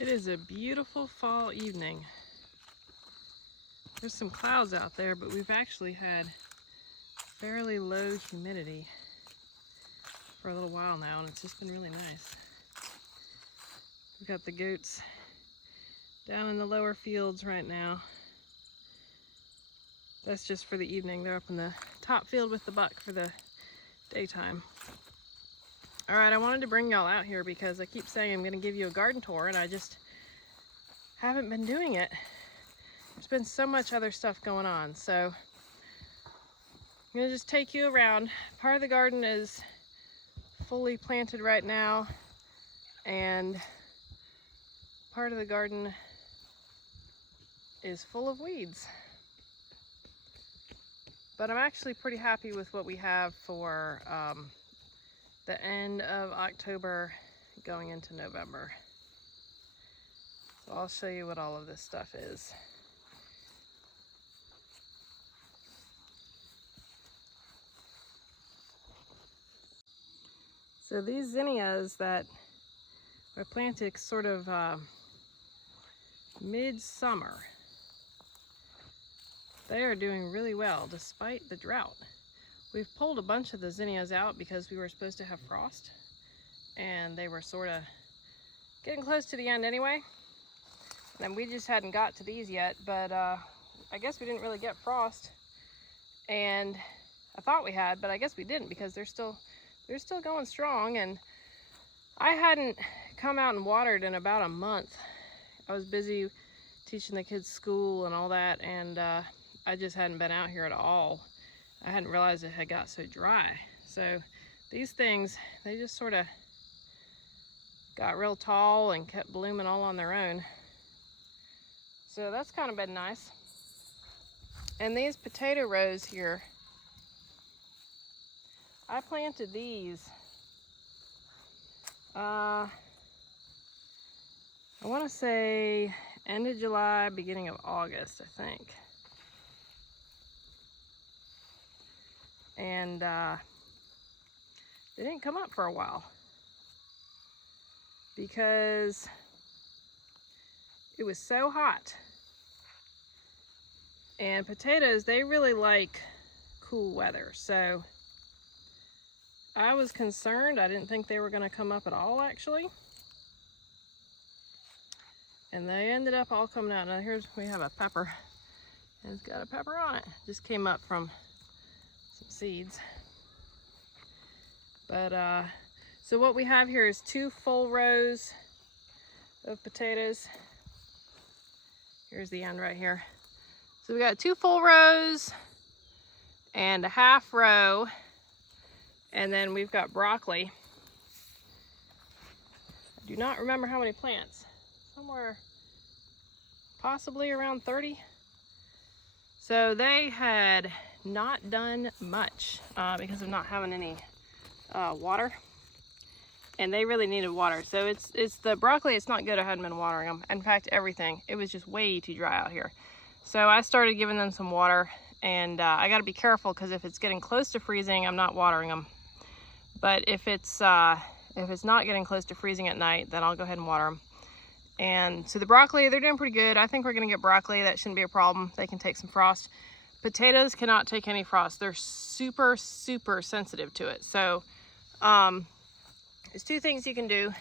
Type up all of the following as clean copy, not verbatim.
It is a beautiful fall evening. There's some clouds out there, but we've actually had fairly low humidity for a little while now, and it's just been really nice. We've got the goats down in the lower fields right now. That's just for the evening. They're up in the top field with the buck for the daytime. All right, I wanted to bring y'all out here because I keep saying I'm going to give you a garden tour, and I just haven't been doing it. There's been so much other stuff going on, so I'm going to just take you around. Part of the garden is fully planted right now, and part of the garden is full of weeds. But I'm actually pretty happy with what we have for the end of October going into November. So I'll show you what all of this stuff is. So these zinnias that I planted sort of mid-summer, they are doing really well despite the drought. We've pulled a bunch of the zinnias out because we were supposed to have frost, and they were sort of getting close to the end anyway. And we just hadn't got to these yet, but I guess we didn't really get frost. And I thought we had, but I guess we didn't, because they're still going strong. And I hadn't come out and watered in about a month. I was busy teaching the kids school and all that, and I just hadn't been out here at all. I hadn't realized it had got so dry. So these things, they just sort of got real tall and kept blooming all on their own. So that's kind of been nice. And these potato rows here, I planted these, I want to say end of July, beginning of August, I think. And they didn't come up for a while because it was so hot. And potatoes, they really like cool weather. So I was concerned. I didn't think they were going to come up at all, actually. And they ended up all coming out. Now we have a pepper. And it's got a pepper on it. Just came up from some seeds. But so what we have here is 2 full rows of potatoes. Here's the end right here. So we got 2 full rows and a half row, and then we've got broccoli. I do not remember how many plants. Somewhere possibly around 30. So they had not done much because of not having any water, and they really needed water. So it's the broccoli, it's not good. I hadn't been watering them. In fact, everything, it was just way too dry out here. So I started giving them some water, and I got to be careful, because if it's getting close to freezing, I'm not watering them. But if it's not getting close to freezing at night, then I'll go ahead and water them. And so the broccoli, they're doing pretty good. I think we're going to get broccoli. That shouldn't be a problem. They can take some frost. Potatoes cannot take any frost. They're super, super sensitive to it. So there's 2 things you can do,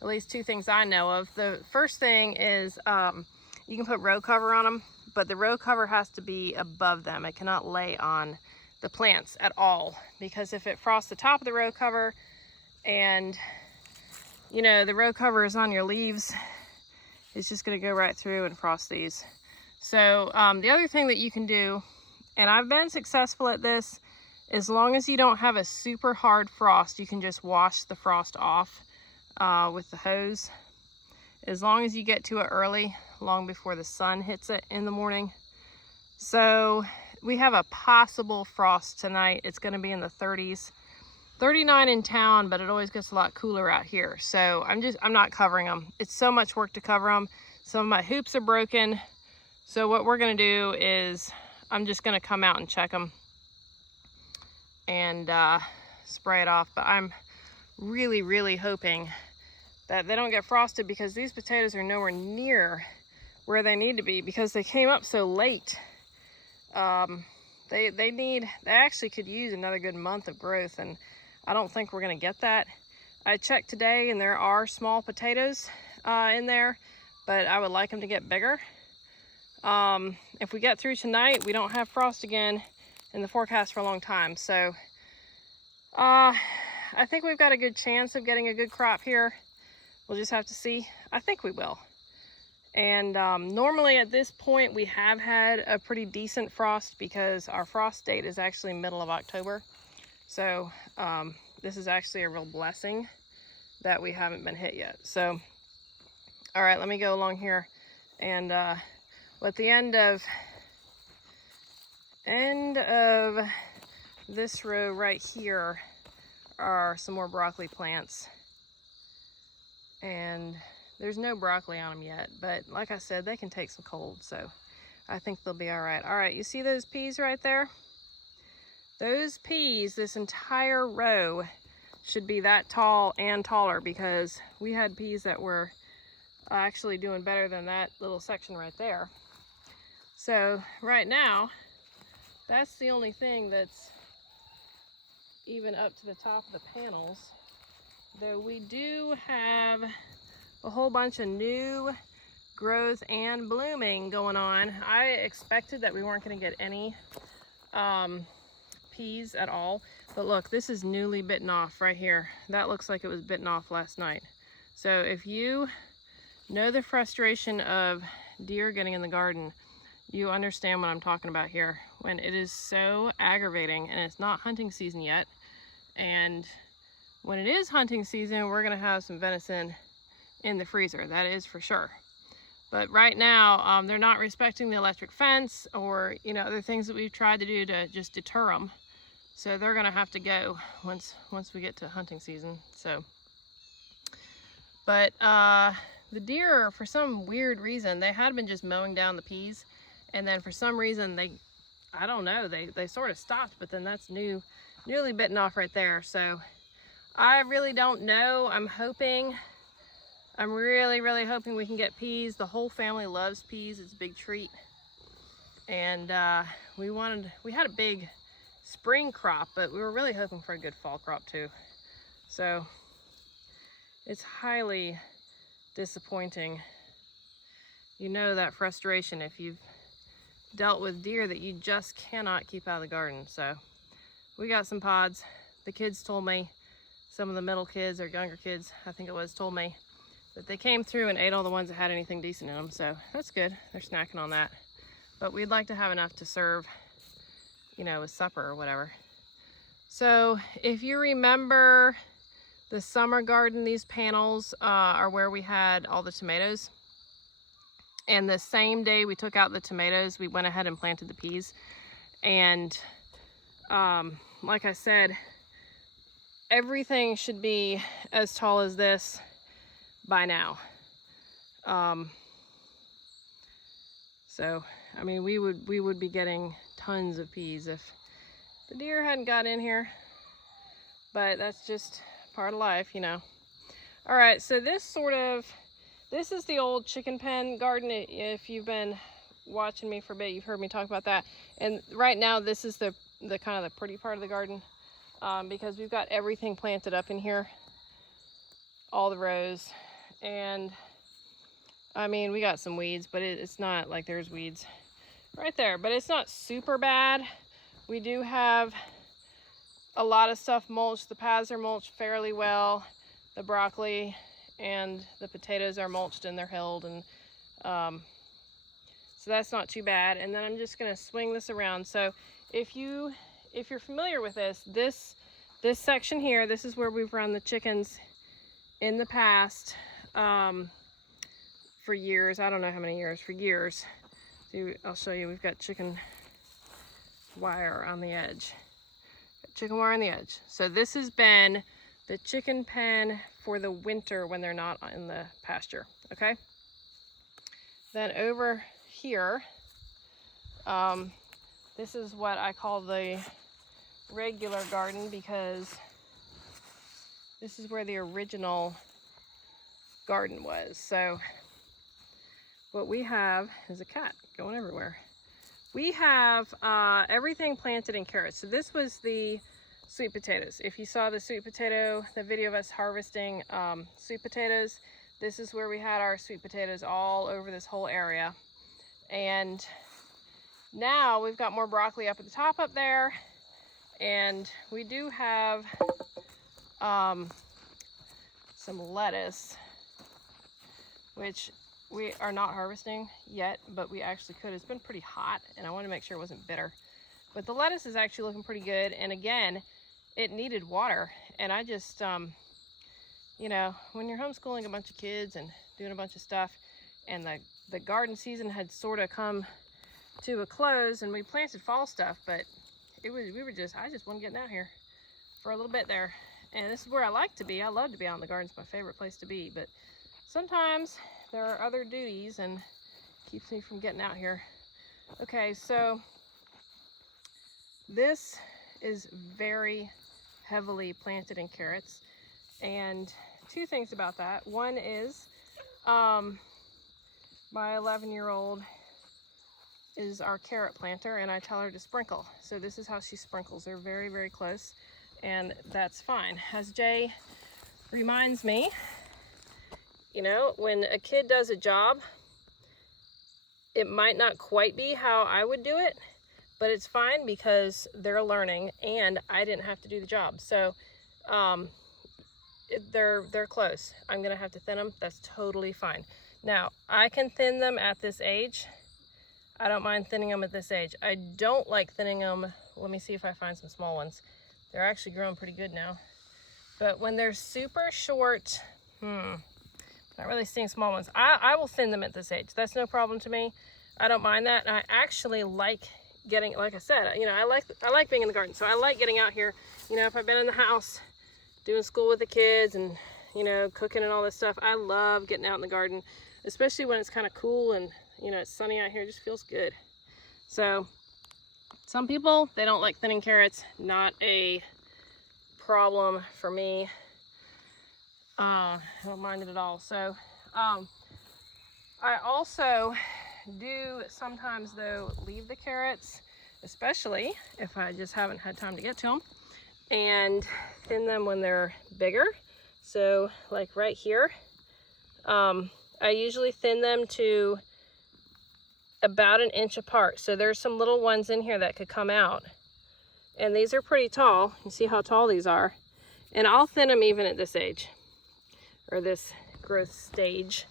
at least 2 things I know of. The first thing is you can put row cover on them, but the row cover has to be above them. It cannot lay on the plants at all, because if it frosts the top of the row cover, and you know the row cover is on your leaves, it's just going to go right through and frost these. So the other thing that you can do, and I've been successful at this, as long as you don't have a super hard frost, you can just wash the frost off with the hose. As long as you get to it early, long before the sun hits it in the morning. So we have a possible frost tonight. It's going to be in the 30s. 39 in town, but it always gets a lot cooler out here. So I'm not covering them. It's so much work to cover them. Some of my hoops are broken. So what we're going to do is I'm just going to come out and check them and spray it off. But I'm really, really hoping that they don't get frosted, because these potatoes are nowhere near where they need to be because they came up so late. They actually could use another good month of growth, and I don't think we're gonna get that. I checked today and there are small potatoes in there, but I would like them to get bigger. If we get through tonight, we don't have frost again in the forecast for a long time. So I think we've got a good chance of getting a good crop here. We'll just have to see. I think we will. And normally at this point we have had a pretty decent frost because our frost date is actually middle of October. So this is actually a real blessing that we haven't been hit yet. So, all right, let me go along here. And at the end of this row right here are some more broccoli plants. And there's no broccoli on them yet, but like I said, they can take some cold, so I think they'll be all right. All right, you see those peas right there? Those peas, this entire row should be that tall and taller, because we had peas that were actually doing better than that little section right there. So right now, that's the only thing that's even up to the top of the panels, though we do have a whole bunch of new growth and blooming going on. I expected that we weren't going to get any peas at all, but look, this is newly bitten off right here. That looks like it was bitten off last night. So if you know the frustration of deer getting in the garden, you understand what I'm talking about here, when it is so aggravating and it's not hunting season yet. And when it is hunting season, we're going to have some venison in the freezer, that is for sure. But right now, they're not respecting the electric fence, or other things that we've tried to do to just deter them. So they're gonna have to go once we get to hunting season. So, but the deer, for some weird reason, they had been just mowing down the peas, and then for some reason I don't know, they sort of stopped. But then that's newly bitten off right there. So I really don't know. I'm really hoping we can get peas. The whole family loves peas. It's a big treat. And we had a big spring crop, but we were really hoping for a good fall crop too. So it's highly disappointing. You know that frustration if you've dealt with deer that you just cannot keep out of the garden. So we got some pods. The kids told me, some of the middle kids or younger kids, I think it was, told me that they came through and ate all the ones that had anything decent in them. So that's good. They're snacking on that. But we'd like to have enough to serve, with supper or whatever. So if you remember the summer garden, these panels are where we had all the tomatoes. And the same day we took out the tomatoes, we went ahead and planted the peas. And like I said, everything should be as tall as this by now. So I mean, we would be getting tons of peas if the deer hadn't got in here, but that's just part of life, All right, so this is the old chicken pen garden. If you've been watching me for a bit, you've heard me talk about that. And right now, this is the kind of the pretty part of the garden, because we've got everything planted up in here, all the rows. And I mean, we got some weeds, but it's not like there's weeds right there, but it's not super bad. We do have a lot of stuff mulched. The paths are mulched fairly well. The broccoli and the potatoes are mulched and they're hilled, and so that's not too bad. And then I'm just gonna swing this around. So if you're familiar with this section here, this is where we've run the chickens in the past. For years, I don't know how many years, for years. I'll show you, we've got chicken wire on the edge. Chicken wire on the edge. So this has been the chicken pen for the winter when they're not in the pasture, okay? Then over here, this is what I call the regular garden, because this is where the original garden was. So what we have is a cat going everywhere. We have everything planted in carrots. So this was the sweet potatoes. If you saw the sweet potato, the video of us harvesting sweet potatoes, this is where we had our sweet potatoes all over this whole area. And now we've got more broccoli up at the top up there. And we do have some lettuce, which we are not harvesting yet, but we actually could. It's been pretty hot and I want to make sure it wasn't bitter. But the lettuce is actually looking pretty good. And again, it needed water. And I just, you know, when you're homeschooling a bunch of kids and doing a bunch of stuff, and the garden season had sort of come to a close, and we planted fall stuff, but I just wasn't getting out here for a little bit there. And this is where I like to be. I love to be out in the garden. It's my favorite place to be, but sometimes there are other duties and keeps me from getting out here. Okay, so this is very heavily planted in carrots. And two things about that. One is my 11-year-old is our carrot planter, and I tell her to sprinkle. So this is how she sprinkles. They're very, very close, and that's fine. As Jay reminds me, you know, when a kid does a job, it might not quite be how I would do it, but it's fine because they're learning and I didn't have to do the job. So they're close. I'm gonna have to thin them. That's totally fine. Now, I can thin them at this age. I don't mind thinning them at this age. I don't like thinning them. Let me see if I find some small ones. They're actually growing pretty good now. But when they're super short, not really seeing small ones. I will thin them at this age. That's no problem to me. I don't mind that. And I actually like getting, like I said, you know, I like being in the garden. So I like getting out here. You know, if I've been in the house doing school with the kids and, you know, cooking and all this stuff, I love getting out in the garden, especially when it's kind of cool and, you know, it's sunny out here. It just feels good. So some people, they don't like thinning carrots. Not a problem for me. I don't mind it at all. So I also do sometimes, though, leave the carrots, especially if I just haven't had time to get to them, and thin them when they're bigger. So like right here, I usually thin them to about 1 inch apart. So there's some little ones in here that could come out, and these are pretty tall. You see how tall these are, and I'll thin them even at this age, or this growth stage.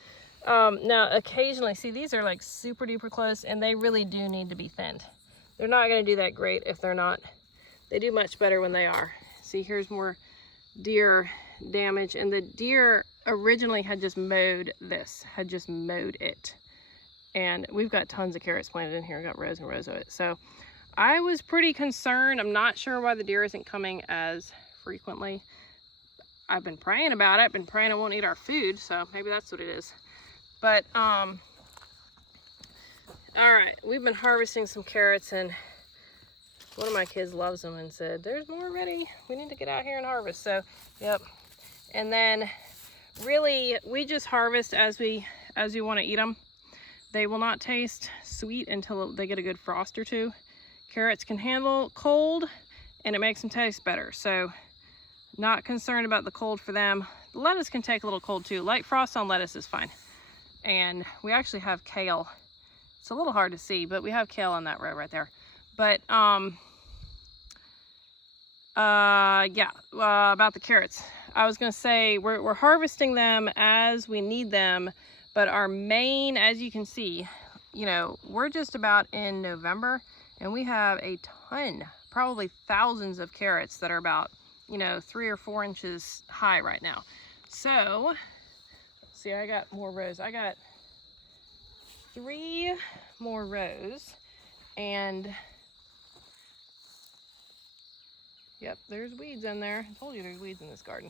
Now occasionally, see, these are like super duper close, and they really do need to be thinned. They're not going to do that great if they're not. They do much better when they are. See, here's more deer damage, and the deer originally had just mowed this, had just mowed it. And we've got tons of carrots planted in here. I've got rows and rows of it. So I was pretty concerned. I'm not sure why the deer isn't coming as frequently. I've been praying about it. I've been praying it won't eat our food, so maybe that's what it is. But all right, we've been harvesting some carrots, and one of my kids loves them and said, "There's more ready. We need to get out here and harvest." So, yep. And then really, we just harvest as we want to eat them. They will not taste sweet until they get a good frost or two. Carrots can handle cold, and it makes them taste better. So, not concerned about the cold for them. The lettuce can take a little cold too. Light frost on lettuce is fine. And we actually have kale. It's a little hard to see, but we have kale on that row right there. But yeah, about the carrots. I was gonna say we're harvesting them as we need them, but our main, as you can see, you know, we're just about in November, and we have a ton, probably thousands of carrots that are about, you know, 3 or 4 inches high right now. So, see, I got more rows. I got 3 more rows, and yep, there's weeds in there. I told you there's weeds in this garden.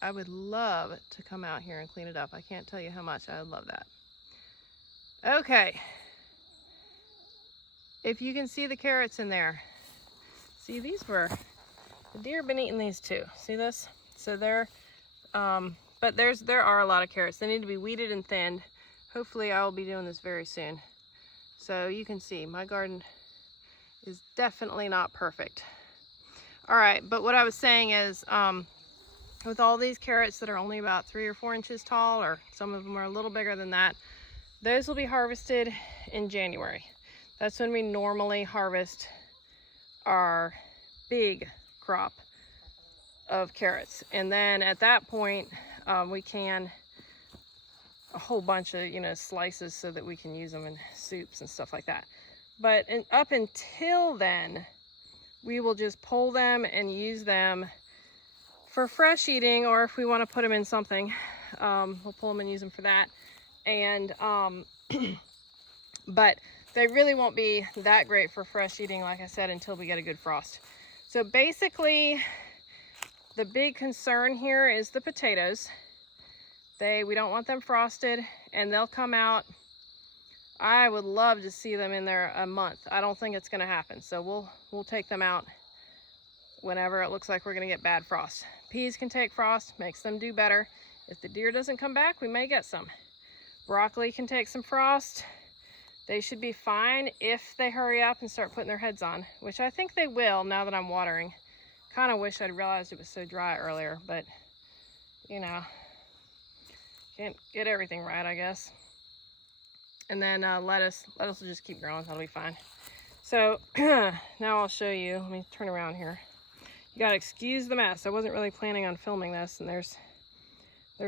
I would love to come out here and clean it up. I can't tell you how much I would love that. Okay. If you can see the carrots in there. See, the deer have been eating these too. See this? So they're But there are a lot of carrots. They need to be weeded and thinned. Hopefully I will be doing this very soon. So you can see my garden is definitely not perfect. All right, but what I was saying is, with all these carrots that are only about 3 or 4 inches tall, or some of them are a little bigger than that, those will be harvested in January. That's when we normally harvest our big crop of carrots. And then at that point, we can a whole bunch of, slices so that we can use them in soups and stuff like that. But up until then, we will just pull them and use them for fresh eating, or if we want to put them in something, we'll pull them and use them for that. And but they really won't be that great for fresh eating, like I said, until we get a good frost. So basically, the big concern here is the potatoes. We don't want them frosted, and they'll come out. I would love to see them in there a month. I don't think it's going to happen, so we'll take them out whenever it looks like we're going to get bad frost. Peas can take frost, makes them do better. If the deer doesn't come back, we may get some. Broccoli can take some frost. They should be fine if they hurry up and start putting their heads on, which I think they will now that I'm watering. Kind of wish I'd realized it was so dry earlier, but can't get everything right, I guess. And then lettuce will just keep growing. That'll be fine. So now I'll show you. Let me turn around here. You gotta excuse the mess. I wasn't really planning on filming this, and there's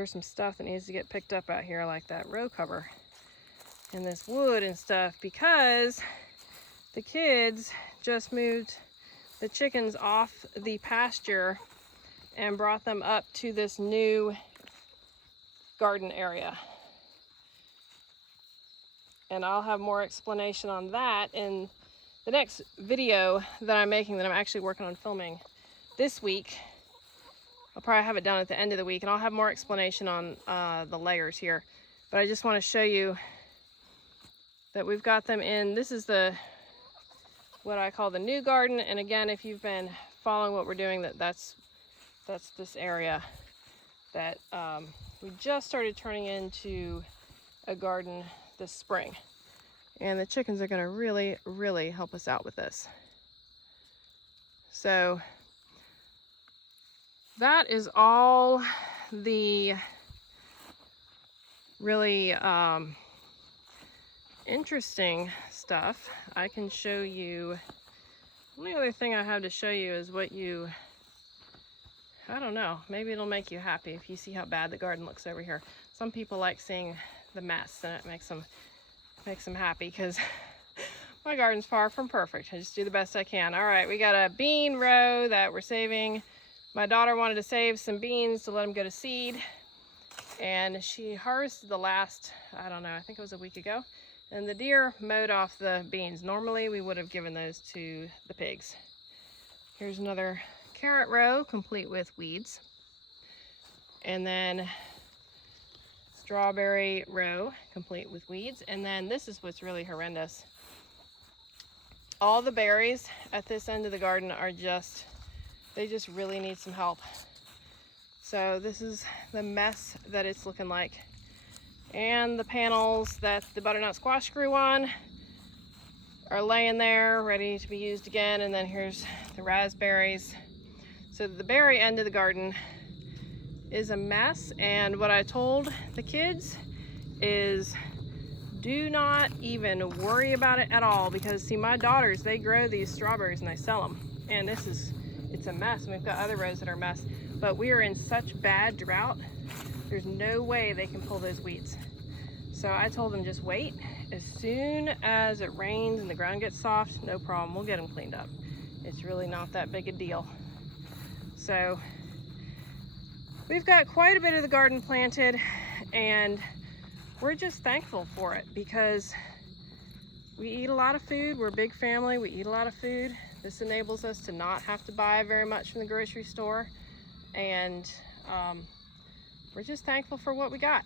some stuff that needs to get picked up out here, like that row cover and this wood and stuff, because the kids just moved the chickens off the pasture and brought them up to this new garden area. And I'll have more explanation on that in the next video that I'm making, that I'm actually working on filming this week. I'll probably have it done at the end of the week, and I'll have more explanation on the layers here. But I just want to show you that we've got them in. This is what I call the new garden. And again, if you've been following what we're doing, that's this area that we just started turning into a garden this spring. And the chickens are going to really, really help us out with this. So that is all the really interesting stuff. I can show you. The only other thing I have to show you is I don't know, maybe it'll make you happy if you see how bad the garden looks over here. Some people like seeing the mess, and it makes them happy, because my garden's far from perfect. I just do the best I can. All right, we got a bean row that we're saving. My daughter wanted to save some beans to let them go to seed, and she harvested the last, I don't know, I think it was a week ago, and the deer mowed off the beans. Normally we would have given those to the pigs. Here's another carrot row complete with weeds, and then strawberry row complete with weeds. And then this is what's really horrendous. All the berries at this end of the garden are they just really need some help. So this is the mess that it's looking like. And the panels that the butternut squash grew on are laying there ready to be used again. And then here's the raspberries. So the berry end of the garden is a mess, and what I told the kids is do not even worry about it at all, because see, my daughters, they grow these strawberries and they sell them, and it's a mess. And we've got other rows that are a mess, but we are in such bad drought, there's no way they can pull those weeds. So I told them just wait. As soon as it rains and the ground gets soft, no problem, we'll get them cleaned up. It's really not that big a deal. So we've got quite a bit of the garden planted, and we're just thankful for it, because we eat a lot of food. We're a big family. We eat a lot of food. This enables us to not have to buy very much from the grocery store, and we're just thankful for what we got.